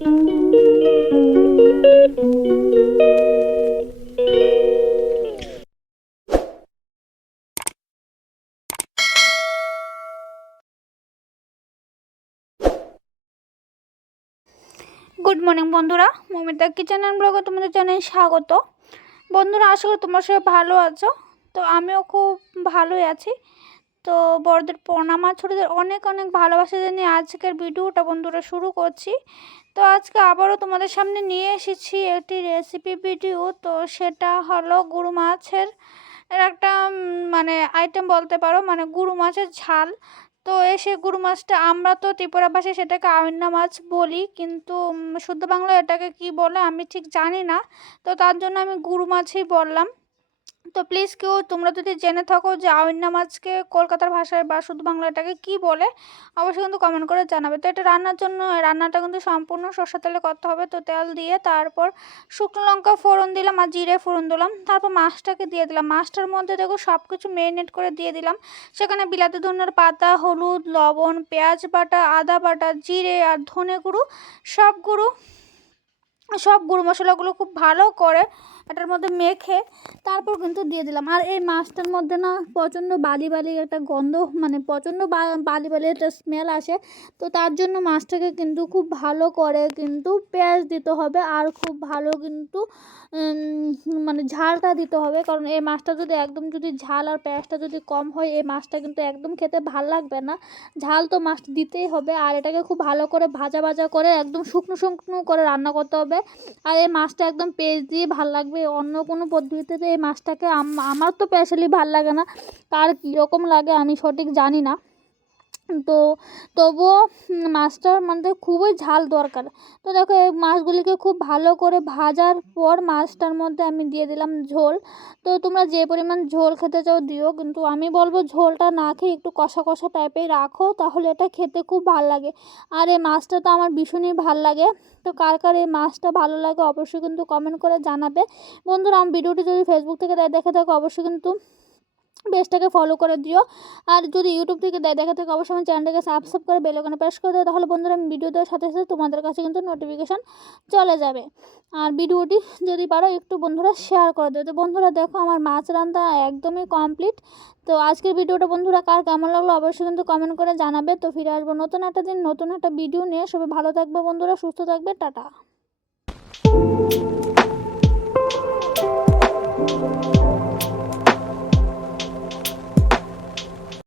Good morning বন্ধুরা। Momita kitchen and ব্লগে তোমাদের জানাই স্বাগত। বন্ধুরা, আশা করি তোমার সবাই ভালো আছো। তো আমিও খুব ভালোই আছি। তো বড়দের প্রণাম। আর ছোটোদের অনেক অনেক ভালোবাসা জানিয়ে আজকের ভিডিওটা বন্ধুরা শুরু করছি। তো আজকে আবারও তোমাদের সামনে নিয়ে এসেছি একটি রেসিপি ভিডিও তো সেটা হলো গুরু মাছের একটা মানে আইটেম বলতে পারো মানে গুরু মাছের ঝাল। তো এসে গুরু মাছটা আমরা তো ত্রিপুরা ভাষায় সেটাকে আইন্না মাছ বলি, কিন্তু শুদ্ধ বাংলা এটাকে কি বলে আমি ঠিক জানি না। তো তার জন্য আমি গুরু মাছই বললাম। তো প্লিজ কেউ তোমরা যদি জেনে থাকো যে আউন নামাজকে কলকাতার ভাষায় বা শুদ্ধ বাংলা এটাকে কী বলে, অবশ্যই কিন্তু কমেন্ট করে জানাবে। তো এটা রান্নার জন্য, রান্নাটা কিন্তু সম্পূর্ণ সর্ষের তেলে করতে হবে। তো তেল দিয়ে তারপর শুকনো লঙ্কা ফোড়ন দিলাম আর জিরে ফোড়ন দিলাম। তারপর মাছটাকে দিয়ে দিলাম। মাছটার মধ্যে দেখো সব কিছু মেরিনেট করে দিয়ে দিলাম। সেখানে বিলাতি ধনের পাতা, হলুদ, লবণ, পেঁয়াজ বাটা, আদা বাটা, জিরে আর ধনে গুঁড়ো সব গুঁড়ো সব গুঁড়ো মশলাগুলো খুব ভালো করে এটার মধ্যে মেখে তারপর কিন্তু দিয়ে দিলাম। আর এই মাছটার মধ্যে না প্রচণ্ড বালি বালি একটা গন্ধ মানে প্রচণ্ড বালি বালি একটা স্মেল আসে। তো তার জন্য মাছটাকে কিন্তু খুব ভালো করে কিন্তু পেঁয়াজ দিতে হবে আর খুব ভালো কিন্তু মানে ঝালটা দিতে হবে। কারণ এই মাছটা যদি একদম যদি ঝাল আর পেঁয়াজটা যদি কম হয়, এই মাছটা কিন্তু একদম খেতে ভালো লাগবে না। ঝাল তো মাছ দিতেই হবে। আর এটাকে খুব ভালো করে ভাজা ভাজা করে একদম শুকনো শুকনো করে রান্না করতে হবে। আর এই মাছটা একদম পেঁয়াজ দিয়ে ভালো লাগবে। অন্য কোনো পদ্ধতিতে এই মাছটাকে আম- আমার তো স্পেশালি ভালো লাগে না। তার কীরকম লাগে আমি সঠিক জানি না। তো তবুও মাছটার মধ্যে খুবই ঝাল দরকার। তো দেখো এই মাছগুলিকে খুব ভালো করে ভাজার পর মাছটার মধ্যে আমি দিয়ে দিলাম ঝোল। তো তোমরা যে পরিমাণ ঝোল খেতে চাও দিও, কিন্তু আমি বলব ঝোলটা না খেয়ে একটু কষা কষা টাইপের রাখো, তাহলে এটা খেতে খুব ভালো লাগে। আর এই মাছটা তো আমার ভীষণই ভালো লাগে। তো কার কার এই মাছটা ভালো লাগে অবশ্যই কিন্তু কমেন্ট করে জানাবে। বন্ধুরা, আমার ভিডিওটি যদি ফেসবুক থেকে দেখে থাকো, অবশ্যই কিন্তু পেজটাকে ফলো করে দিও। আর যদি ইউটিউব থেকে দেখে থাকে, অবশ্যই আমার চ্যানেলটাকে সাবস্ক্রাইব করে বেল ওখানে প্রেস করে দিও। তাহলে বন্ধুরা, আমি ভিডিও দেওয়ার সাথে সাথে তোমাদের কাছে কিন্তু নোটিফিকেশান চলে যাবে। আর ভিডিওটি যদি পারো, একটু বন্ধুরা শেয়ার করে দিও। তো বন্ধুরা, দেখো আমার মাছ রান্না একদমই কমপ্লিট তো আজকের ভিডিওটা বন্ধুরা কার কেমন লাগল, অবশ্যই কিন্তু কমেন্ট করে জানাবে। তো ফিরে আসব নতুন একটা দিন, নতুন একটা ভিডিও নিয়ে। সবাই ভালো থাকবে বন্ধুরা, সুস্থ থাকবে, টাটা।